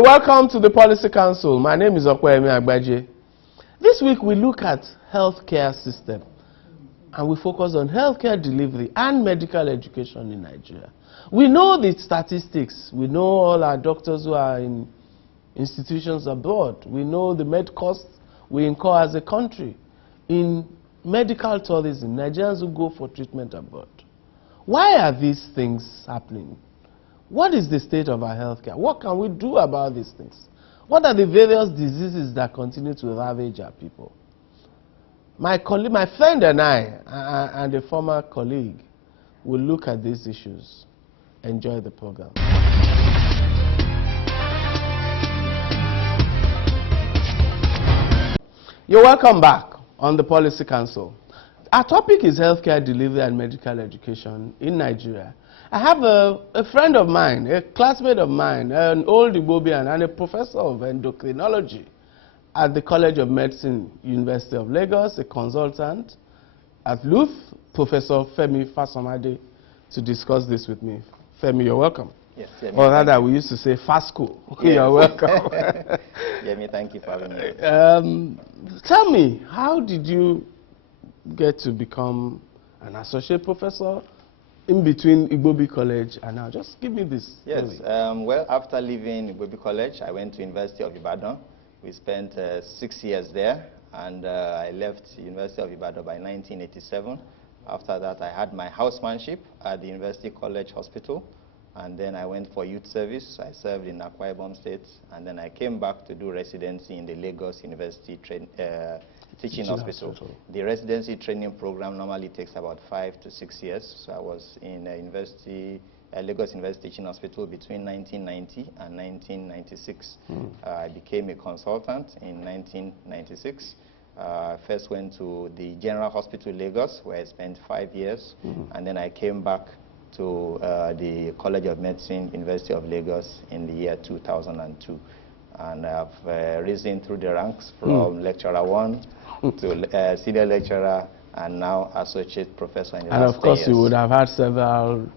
You're welcome to the Policy Council. My name is Okwemi Agbaje. This week we look at healthcare system and we focus on healthcare delivery and medical education in Nigeria. We know the statistics. We know all our doctors who are in institutions abroad. We know the med costs we incur as a country in medical tourism, Nigerians who go for treatment abroad. Why are these things happening? What is the state of our healthcare? What can we do about these things? What are the various diseases that continue to ravage our people? My friend and I, and a former colleague, will look at these issues. Enjoy the program. You're welcome back on the Policy Council. Our topic is healthcare delivery and medical education in Nigeria. I have a friend of mine, a classmate of mine, an old Igbobian and a professor of endocrinology at the College of Medicine, University of Lagos, a consultant at LUTH, Professor Femi Fasamade, to discuss this with me. Femi, you're welcome. Yes, Yemi, or rather, we used to say FASCO. Yes. You're welcome. Yemi, thank you for having me. Tell me, how did you get to become an associate professor in between Igbobi College and now? Just give me this. Yes, well, after leaving Igbobi College, I went to University of Ibadan. We spent 6 years there, and I left University of Ibadan by 1987. After that, I had my housemanship at the University College Hospital, and then I went for youth service. I served in Akwa Ibom State, and then I came back to do residency in the Lagos University Teaching Hospital. The residency training program normally takes about 5 to 6 years. So I was in Lagos University Teaching Hospital between 1990 and 1996. I became a consultant in 1996. First went to the General Hospital Lagos, where I spent 5 years, and then I came back to the College of Medicine, University of Lagos in the year 2002. And I've risen through the ranks from lecturer 1 to senior lecturer, and now associate professor in the last 10 years. And of course, you would have had several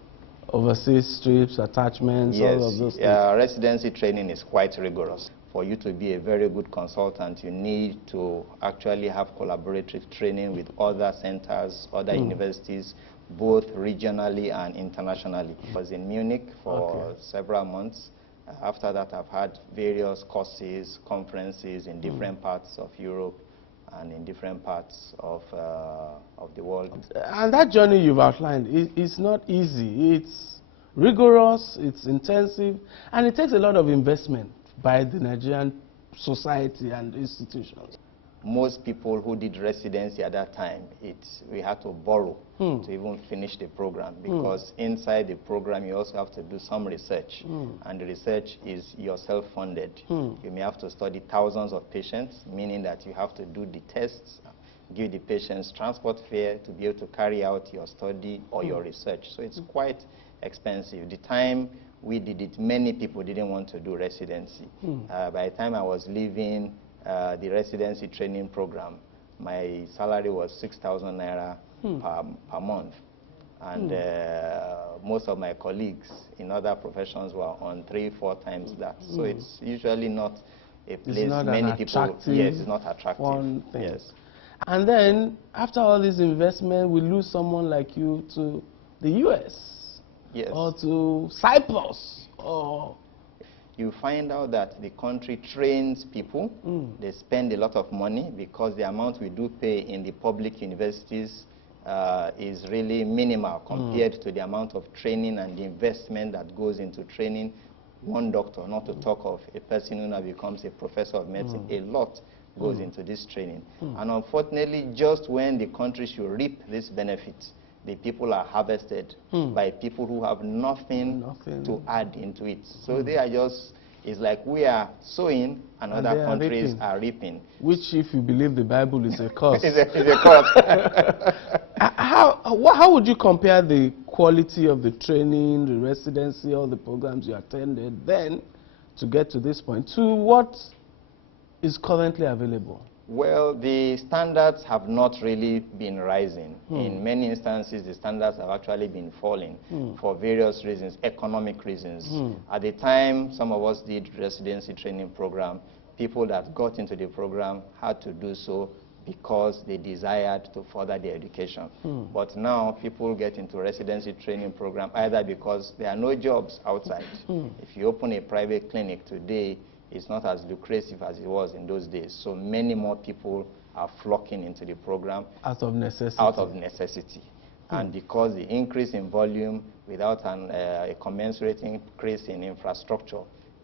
overseas trips, attachments, yes, all of those things. Residency training is quite rigorous. For you to be a very good consultant, you need to actually have collaborative training with other centers, other universities, both regionally and internationally. I was in Munich for several months. After that, I've had various courses, conferences in different parts of Europe and in different parts of the world. And that journey you've outlined is not easy. It's rigorous, it's intensive, and it takes a lot of investment by the Nigerian society and institutions. Most people who did residency at that time, we had to borrow to even finish the program, because inside the program you also have to do some research, and the research is yourself funded. You may have to study thousands of patients, meaning that you have to do the tests, give the patients transport fare to be able to carry out your study or your research. So it's quite expensive. The time we did it, many people didn't want to do residency. By the time I was leaving the residency training program, my salary was 6,000 naira per month. And most of my colleagues in other professions were on 3-4 times that. So it's usually not a place many people, yes, it's not attractive. Fun thing. Yes. And then, after all this investment, we lose someone like you to the US, yes, or to Cyprus, or... You find out that the country trains people. They spend a lot of money, because the amount we do pay in the public universities is really minimal compared to the amount of training and the investment that goes into training one doctor, not to talk of a person who now becomes a professor of medicine. A lot goes into this training. And unfortunately, just when the country should reap this benefit, the people are harvested by people who have nothing to add into it. So they are just, it's like we are sowing and other countries are reaping. Which, if you believe the Bible, is a curse. It's a curse. How would you compare the quality of the training, the residency, all the programs you attended then to get to this point, to what is currently available? Well, the standards have not really been rising. In many instances, the standards have actually been falling for various reasons, economic reasons. At the time some of us did residency training program, people that got into the program had to do so because they desired to further their education. But now people get into residency training program either because there are no jobs outside. If you open a private clinic today, it's not as lucrative as it was in those days. So many more people are flocking into the program. Out of necessity. Out of necessity. And because the increase in volume without a commensurate increase in infrastructure,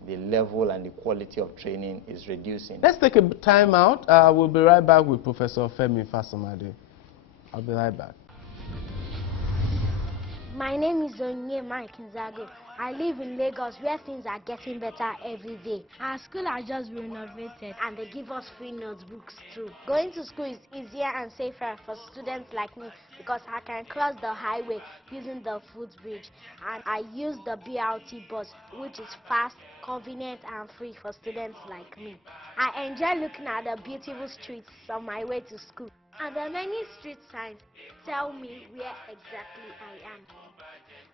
the level and the quality of training is reducing. Let's take a time out. We'll be right back with Professor Femi Fasomade. I'll be right back. My name is Onye Mike Nzago. I live in Lagos where things are getting better every day. Our school has just been renovated and they give us free notebooks too. Going to school is easier and safer for students like me because I can cross the highway using the footbridge, and I use the BRT bus, which is fast, convenient and free for students like me. I enjoy looking at the beautiful streets on my way to school, and the many street signs tell me where exactly I am.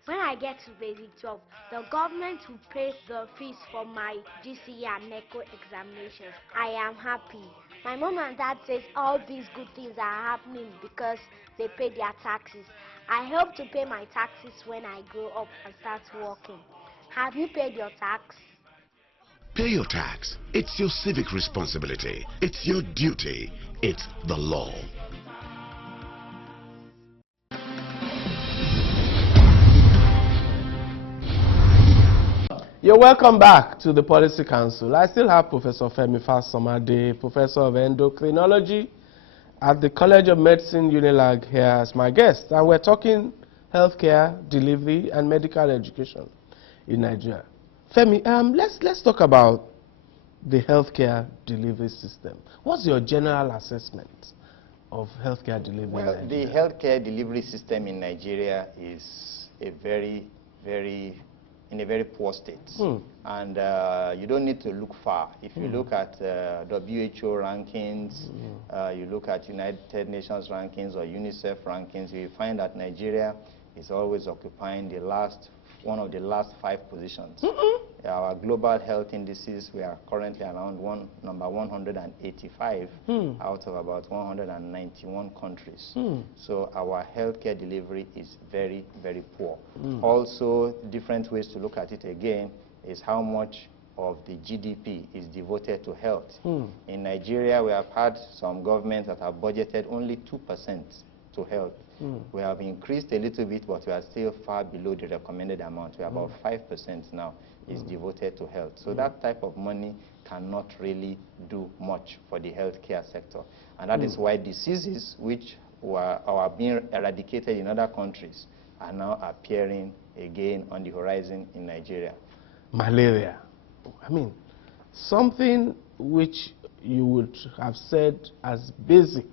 When I get to basic 12, the government will pay the fees for my GCE and NECO examinations. I am happy. My mom and dad say all these good things are happening because they pay their taxes. I hope to pay my taxes when I grow up and start working. Have you paid your tax? Pay your tax. It's your civic responsibility. It's your duty. It's the law. You're welcome back to the Policy Council. I still have Professor Femi Fasomade, Professor of Endocrinology at the College of Medicine, UNILAG, here as my guest. And we're talking healthcare, delivery, and medical education in Nigeria. Femi, let's talk about the healthcare delivery system. What's your general assessment of healthcare delivery in Nigeria? The healthcare delivery system in Nigeria is in a very poor state. And you don't need to look far. If you look at WHO rankings, you look at United Nations rankings or UNICEF rankings, you find that Nigeria is always occupying one of the last 5 positions. Our global health indices, we are currently around number 185 out of about 191 countries. So our healthcare delivery is very, very poor. Also, different ways to look at it again is how much of the GDP is devoted to health. In Nigeria, we have had some governments that have budgeted only 2% to health. We have increased a little bit, but we are still far below the recommended amount. We are about 5% now is devoted to health. So that type of money cannot really do much for the healthcare sector. And that is why diseases which are being eradicated in other countries are now appearing again on the horizon in Nigeria. Malaria. I mean, something which you would have said as basic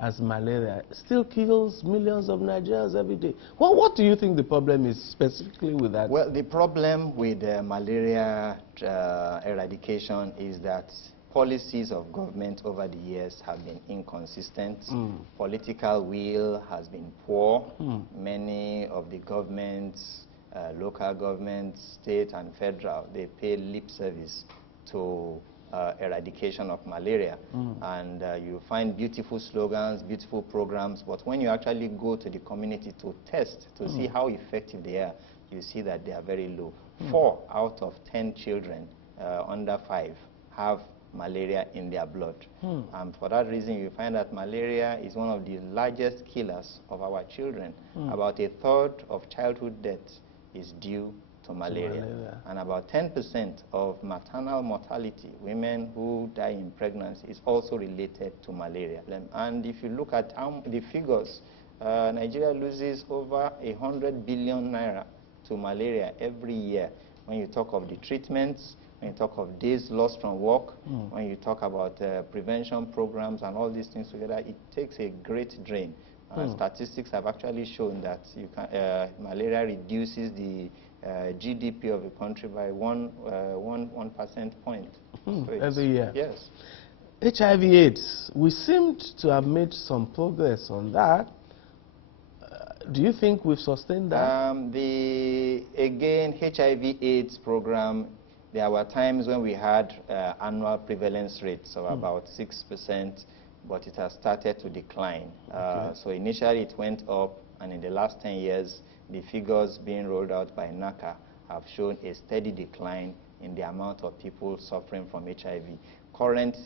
as malaria still kills millions of Nigerians every day. Well, what do you think the problem is specifically with that? Well, the problem with malaria eradication is that policies of government over the years have been inconsistent. Political will has been poor. Many of the governments, local governments, state and federal, they pay lip service to eradication of malaria. And you find beautiful slogans, beautiful programs, but when you actually go to the community to test, to see how effective they are, you see that they are very low. 4 out of 10 children under 5 have malaria in their blood. And for that reason, you find that malaria is one of the largest killers of our children. About 1/3 of childhood deaths is due to malaria. And about 10% of maternal mortality, women who die in pregnancy, is also related to malaria. And if you look at the figures, Nigeria loses over 100 billion naira to malaria every year. When you talk of the treatments, when you talk of days lost from work, when you talk about prevention programs and all these things together, it takes a great drain. Statistics have actually shown that malaria reduces the GDP of a country by one percent point. Every year. Yes. HIV/AIDS, we seemed to have made some progress on that. Do you think we've sustained that? The HIV/AIDS program, there were times when we had annual prevalence rates of about 6%, but it has started to decline. So initially it went up, and in the last 10 years, the figures being rolled out by NACA have shown a steady decline in the amount of people suffering from HIV. Current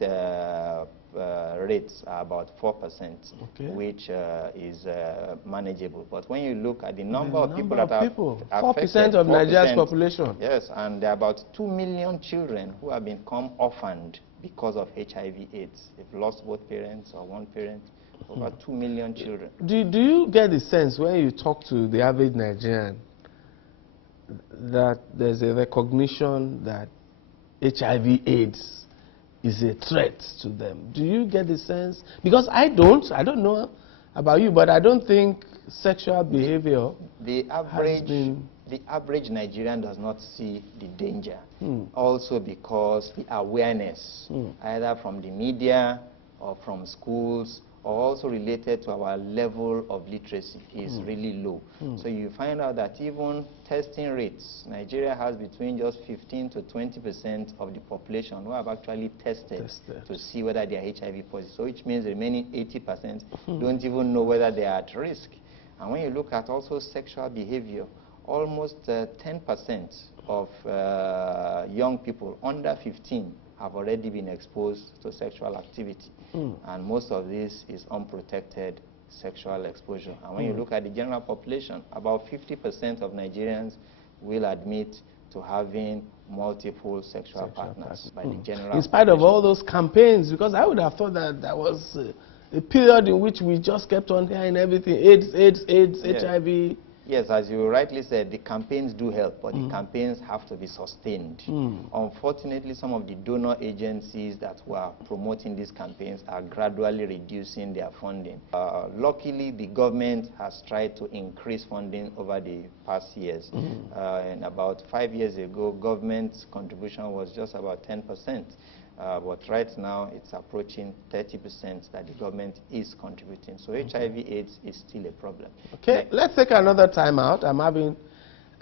rates are about 4%, which is manageable. But when you look at the number of people that are affected, 4% of Nigeria's population. Yes, and there are about 2 million children who have become orphaned because of HIV/AIDS. They've lost both parents or one parent. Over 2 million children. Do you get the sense when you talk to the average Nigerian that there's a recognition that HIV/AIDS is a threat to them? Do you get the sense? Because I don't know about you, but I don't think sexual behavior the average Nigerian does not see the danger. Also because the awareness, either from the media or from schools, or also related to our level of literacy, is really low. So you find out that even testing rates, Nigeria has between just 15 to 20% of the population who have actually tested to see whether they are HIV positive. So which means the remaining 80% don't even know whether they are at risk. And when you look at also sexual behavior, almost 10% of young people under 15 have already been exposed to sexual activity. And most of this is unprotected sexual exposure. And when you look at the general population, about 50% of Nigerians will admit to having multiple sexual partners by the general In spite of all those campaigns, because I would have thought that there was a period in which we just kept on hearing everything, AIDS, HIV. Yes, as you rightly said, the campaigns do help, but the campaigns have to be sustained. Unfortunately, some of the donor agencies that were promoting these campaigns are gradually reducing their funding. Luckily, the government has tried to increase funding over the past years. And about 5 years ago, government's contribution was just about 10%. But right now, it's approaching 30% that the government is contributing. So HIV/AIDS is still a problem. Okay, let's take another time out. I'm having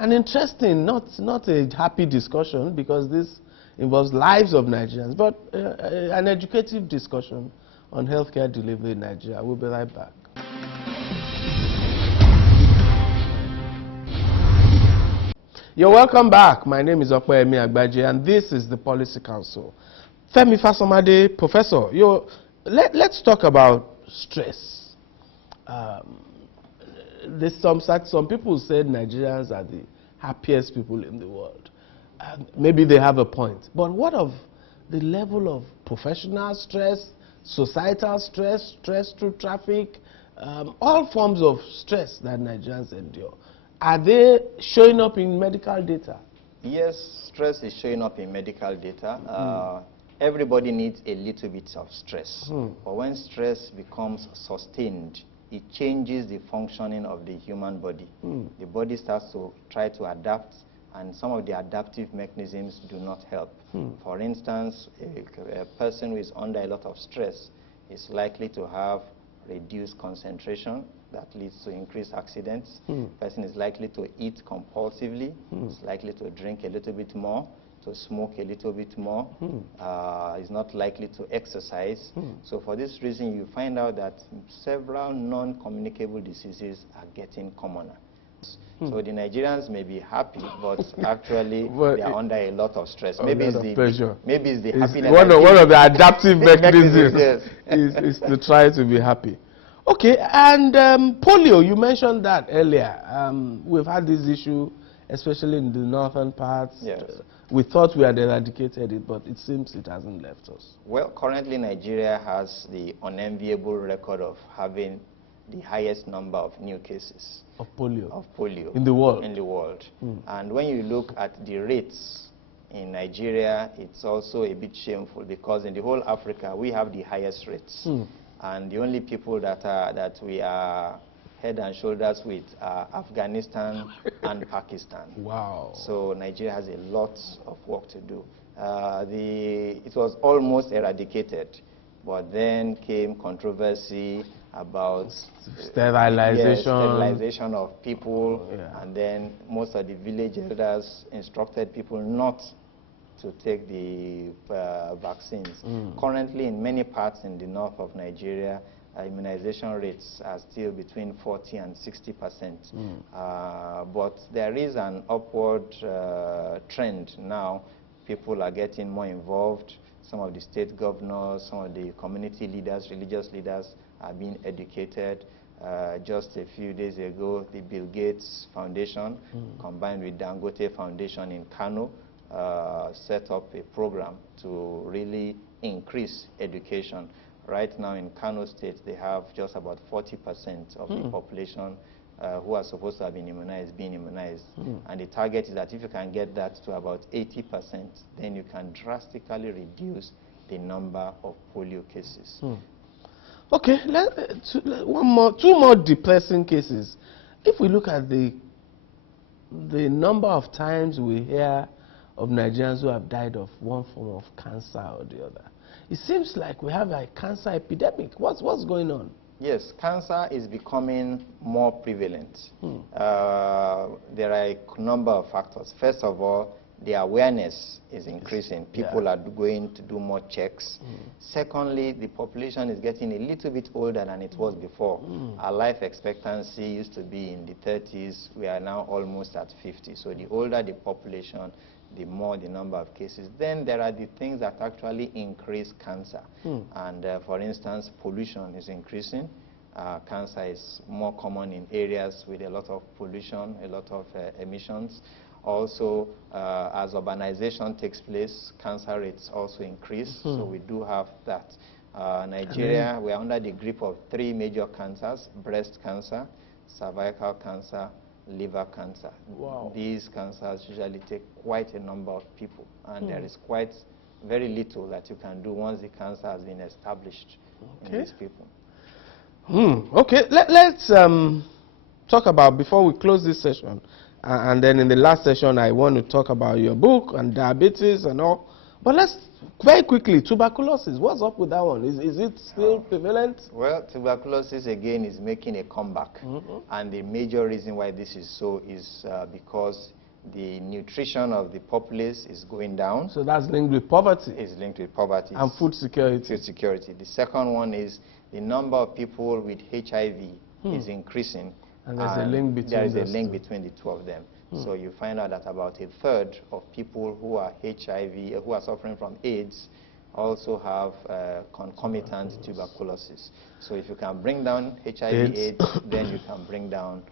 an interesting, not a happy discussion, because this involves lives of Nigerians, but an educative discussion on healthcare delivery in Nigeria. We'll be right back. You're welcome back. My name is Okweyemi Agbaje, and this is the Policy Council. Femi Fasomade, Professor, let's talk about stress. There's some people said Nigerians are the happiest people in the world. Maybe they have a point. But what of the level of professional stress, societal stress, stress through traffic, all forms of stress that Nigerians endure? Are they showing up in medical data? Yes, stress is showing up in medical data. Everybody needs a little bit of stress. But when stress becomes sustained, it changes the functioning of the human body. The body starts to try to adapt, and some of the adaptive mechanisms do not help. For instance, a person who is under a lot of stress is likely to have reduced concentration. That leads to increased accidents. Person is likely to eat compulsively. Is likely to drink a little bit more, to smoke a little bit more, is not likely to exercise. So for this reason, you find out that several non-communicable diseases are getting commoner. So the Nigerians may be happy, but actually they are under a lot of stress. Maybe it's the happiness. One of the adaptive mechanisms is to try to be happy. Okay, and polio, you mentioned that earlier. We've had this issue, especially in the northern parts. Yes. We thought we had eradicated it, but it seems it hasn't left us. Well, currently Nigeria has the unenviable record of having the highest number of new cases of polio in the world. And when you look at the rates in Nigeria, it's also a bit shameful, because in the whole Africa we have the highest rates. And the only people that we are head and shoulders with Afghanistan and Pakistan. Wow. So Nigeria has a lot of work to do. It was almost eradicated But then came controversy about Sterilization. yes, sterilization of people, Yeah. and then most of the village elders instructed people not to take the vaccines. Currently, in many parts in the north of Nigeria, immunization rates are still between 40 and 60%. But there is an upward trend now. People are getting more involved. Some of the state governors, some of the community leaders, religious leaders are being educated. Just a few days ago, the Bill Gates Foundation, combined with Dangote Foundation in Kano, set up a program to really increase education. Right now in Kano State, they have just about 40% of the population who are supposed to have been immunized, being immunized. And the target is that if you can get that to about 80%, then you can drastically reduce the number of polio cases. Okay, two more depressing cases. If we look at the number of times we hear of Nigerians who have died of one form of cancer or the other, it seems like we have a cancer epidemic. What's going on? Yes, cancer is becoming more prevalent. There are a number of factors. First of all, the awareness is increasing. People are going to do more checks. Secondly, the population is getting a little bit older than it was before. Our life expectancy used to be in the 30s. We are now almost at 50. So the older the population, the more the number of cases. Then there are the things that actually increase cancer. And for instance, pollution is increasing. Cancer is more common in areas with a lot of pollution, a lot of emissions. Also, as urbanization takes place, cancer rates also increase. So we do have that. Nigeria, we are under the grip of 3 major cancers: breast cancer, cervical cancer, liver cancer. Wow. These cancers usually take quite a number of people, and there is quite very little that you can do once the cancer has been established in these people. Okay, let's talk about, before we close this session, and then in the last session I want to talk about your book and diabetes and all. But let's very quickly, tuberculosis. What's up with that one? Is it still prevalent? Well, tuberculosis again is making a comeback, and the major reason why this is so is because the nutrition of the populace is going down. So that's linked with poverty. It's linked with poverty. And food security. Food security. The second one is the number of people with HIV is increasing. And there's a link between there is a link between the two of them. So you find out that about 1/3 of people who are HIV, who are suffering from AIDS, also have concomitant tuberculosis. So if you can bring down HIV/AIDS, then you can bring down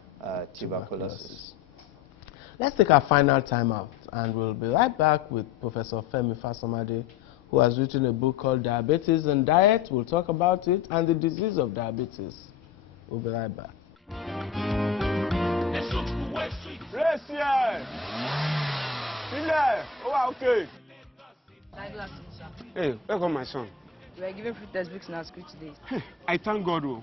tuberculosis. Let's take our final time out, and we'll be right back with Professor Femi Fasomade, who has written a book called Diabetes and Diet. We'll talk about it and the disease of diabetes. We'll be right back. Okay. Hey, welcome my son. We are giving free textbooks in our school today. I thank God. Oh.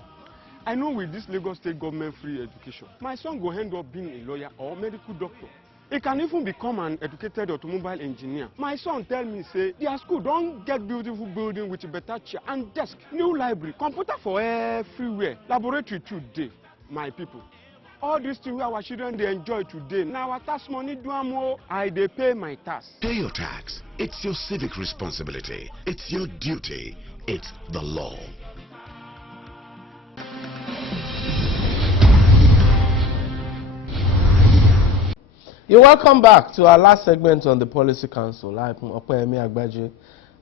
I know with this Lagos State government free education, my son will end up being a lawyer or medical doctor. He can even become an educated automobile engineer. My son tell me, say, their school don't get beautiful building with a better chair and desk, new library, computer for everywhere, laboratory today. My people, all these things our children they enjoy today, now our tax money do more. I they pay my tax. Pay your tax. It's your civic responsibility. It's your duty. It's the law. You're welcome back to our last segment on the Policy Council. I'm Opeyemi Agbaje.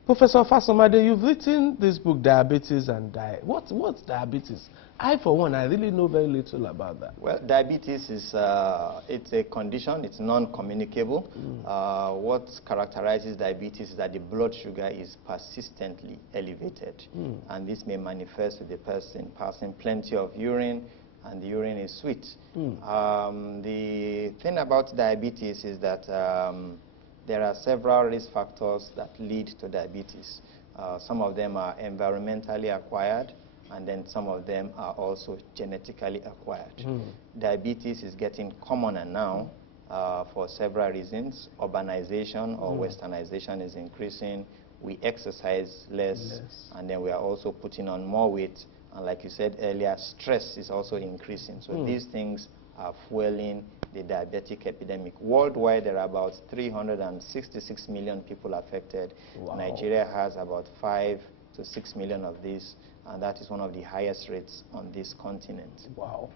Professor Fasomade, you've written this book, Diabetes and Diet. What's diabetes? I, for one, I really know very little about that. Well, diabetes is it's a condition. It's non-communicable. What characterizes diabetes is that the blood sugar is persistently elevated, and this may manifest with the person passing plenty of urine, and the urine is sweet. The thing about diabetes is that there are several risk factors that lead to diabetes. Some of them are environmentally acquired, and then some of them are also genetically acquired. Diabetes is getting commoner now for several reasons. Urbanization or westernization is increasing. we exercise less, and then we are also putting on more weight. And like you said earlier, stress is also increasing. So these things are fueling the diabetic epidemic. Worldwide, there are about 366 million people affected. Wow. Nigeria has about 5 to 6 million of these, and that is one of the highest rates on this continent. Wow.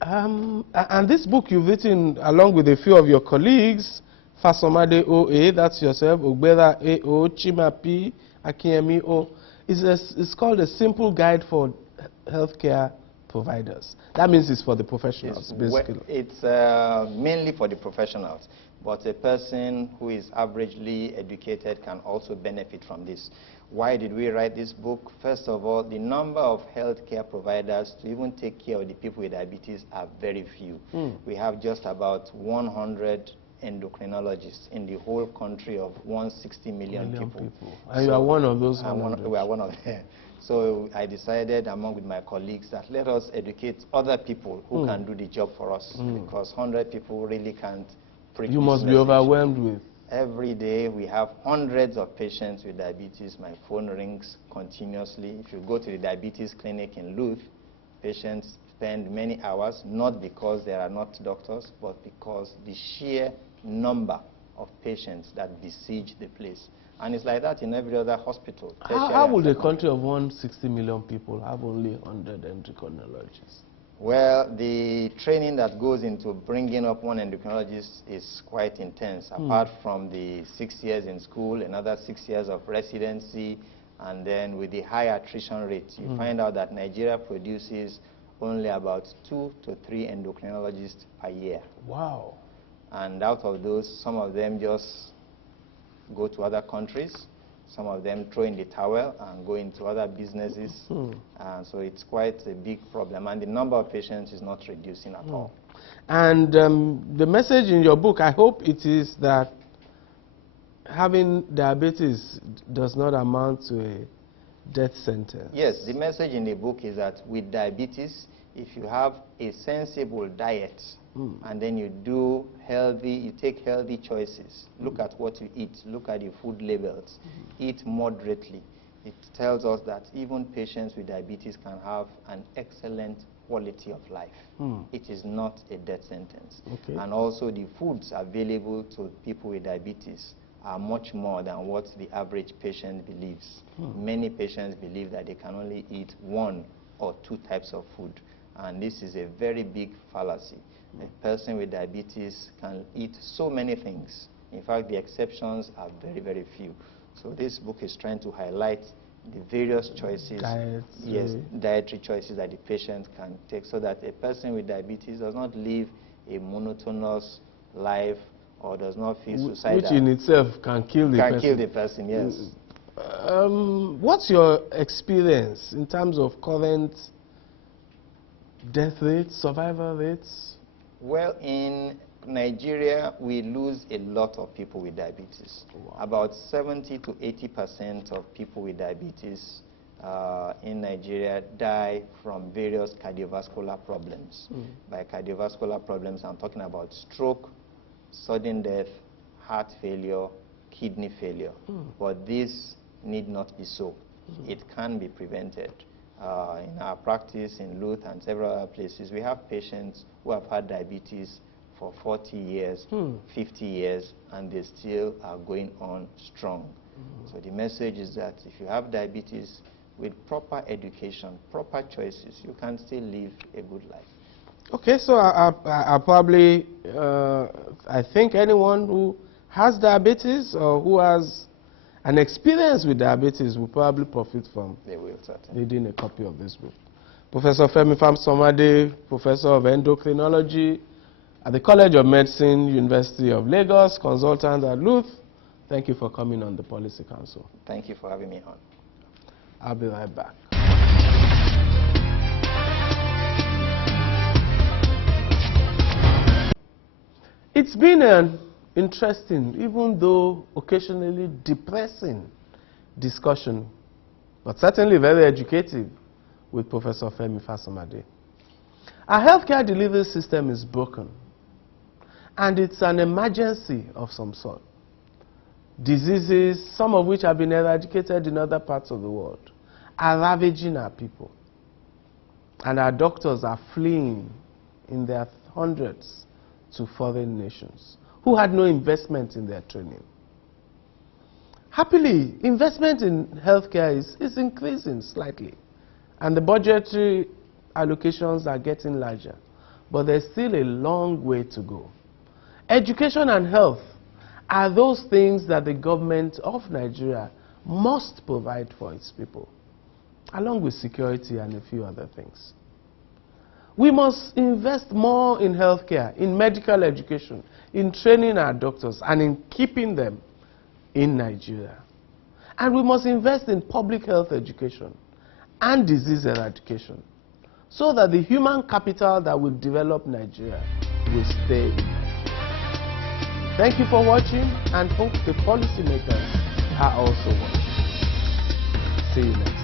And this book you've written along with a few of your colleagues, Fasomade O.A., that's yourself, Ogbera A.O., Chima P., Akinyemi O., it's called A Simple Guide for Healthcare Providers. That means it's for the professionals, basically. It's mainly for the professionals, but a person who is averagely educated can also benefit from this. Why did we write this book? First of all, the number of healthcare providers to even take care of the people with diabetes are very few. We have just about 100 endocrinologists in the whole country of 160 million people. And you are one of those. We are one of them. So I decided, among with my colleagues, that let us educate other people who can do the job for us, because 100 people really can't preach. You must be overwhelmed with. Every day we have hundreds of patients with diabetes. My phone rings continuously. If you go to the diabetes clinic in Louth, patients spend many hours, not because there are not doctors, but because the sheer number of patients that besiege the place. And it's like that in every other hospital. How would a country of 160 million people have only 100 endocrinologists? Well, the training that goes into bringing up one endocrinologist is quite intense. Apart from the 6 years in school, another 6 years of residency, and then with the high attrition rate, you find out that Nigeria produces only about 2 to 3 endocrinologists a year. Wow. And out of those, some of them just go to other countries. Some of them throw in the towel and go into other businesses. So it's quite a big problem. And the number of patients is not reducing at all. And the message in your book, I hope it is that having diabetes does not amount to a death sentence. Yes, the message in the book is that with diabetes, if you have a sensible diet, and then you take healthy choices, look at what you eat, look at the food labels, eat moderately. It tells us that even patients with diabetes can have an excellent quality of life. It is not a death sentence. And also the foods available to people with diabetes are much more than what the average patient believes. Many patients believe that they can only eat 1 or 2 types of food. And this is a very big fallacy. A person with diabetes can eat so many things. In fact, the exceptions are very, very few. So this book is trying to highlight the various choices, dietary choices that the patient can take, so that a person with diabetes does not live a monotonous life or does not feel suicidal. Which in itself can kill the person. Can kill the person, yes. What's your experience in terms of current death rates, survival rates? Well, in Nigeria, we lose a lot of people with diabetes. About 70 to 80% of people with diabetes in Nigeria die from various cardiovascular problems. By cardiovascular problems, I'm talking about stroke, sudden death, heart failure, kidney failure. But this need not be so. It can be prevented. In our practice in Louth and several other places, we have patients who have had diabetes for 40 years, 50 years, and they still are going on strong. So the message is that if you have diabetes, with proper education, proper choices, you can still live a good life. Okay, so I probably, I think anyone who has diabetes or who has an experience with diabetes will probably profit from reading a copy of this book. Professor Femi Fasomade, Professor of Endocrinology at the College of Medicine, University of Lagos, consultant at Louth. Thank you for coming on the Policy Council. Thank you for having me on. I'll be right back. It's been an interesting, even though occasionally depressing, discussion, but certainly very educative, with Professor Femi Fasomade. Our healthcare delivery system is broken, and it's an emergency of some sort. Diseases, some of which have been eradicated in other parts of the world, are ravaging our people. And our doctors are fleeing in their hundreds to foreign nations who had no investment in their training. Happily, investment in healthcare is increasing slightly, and the budgetary allocations are getting larger, but there's still a long way to go. Education and health are those things that the government of Nigeria must provide for its people, along with security and a few other things. We must invest more in healthcare, in medical education, in training our doctors, and in keeping them in Nigeria. And we must invest in public health education and disease eradication, so that the human capital that will develop Nigeria will stay in Nigeria. Thank you for watching, and hope the policymakers are also watching. See you next time.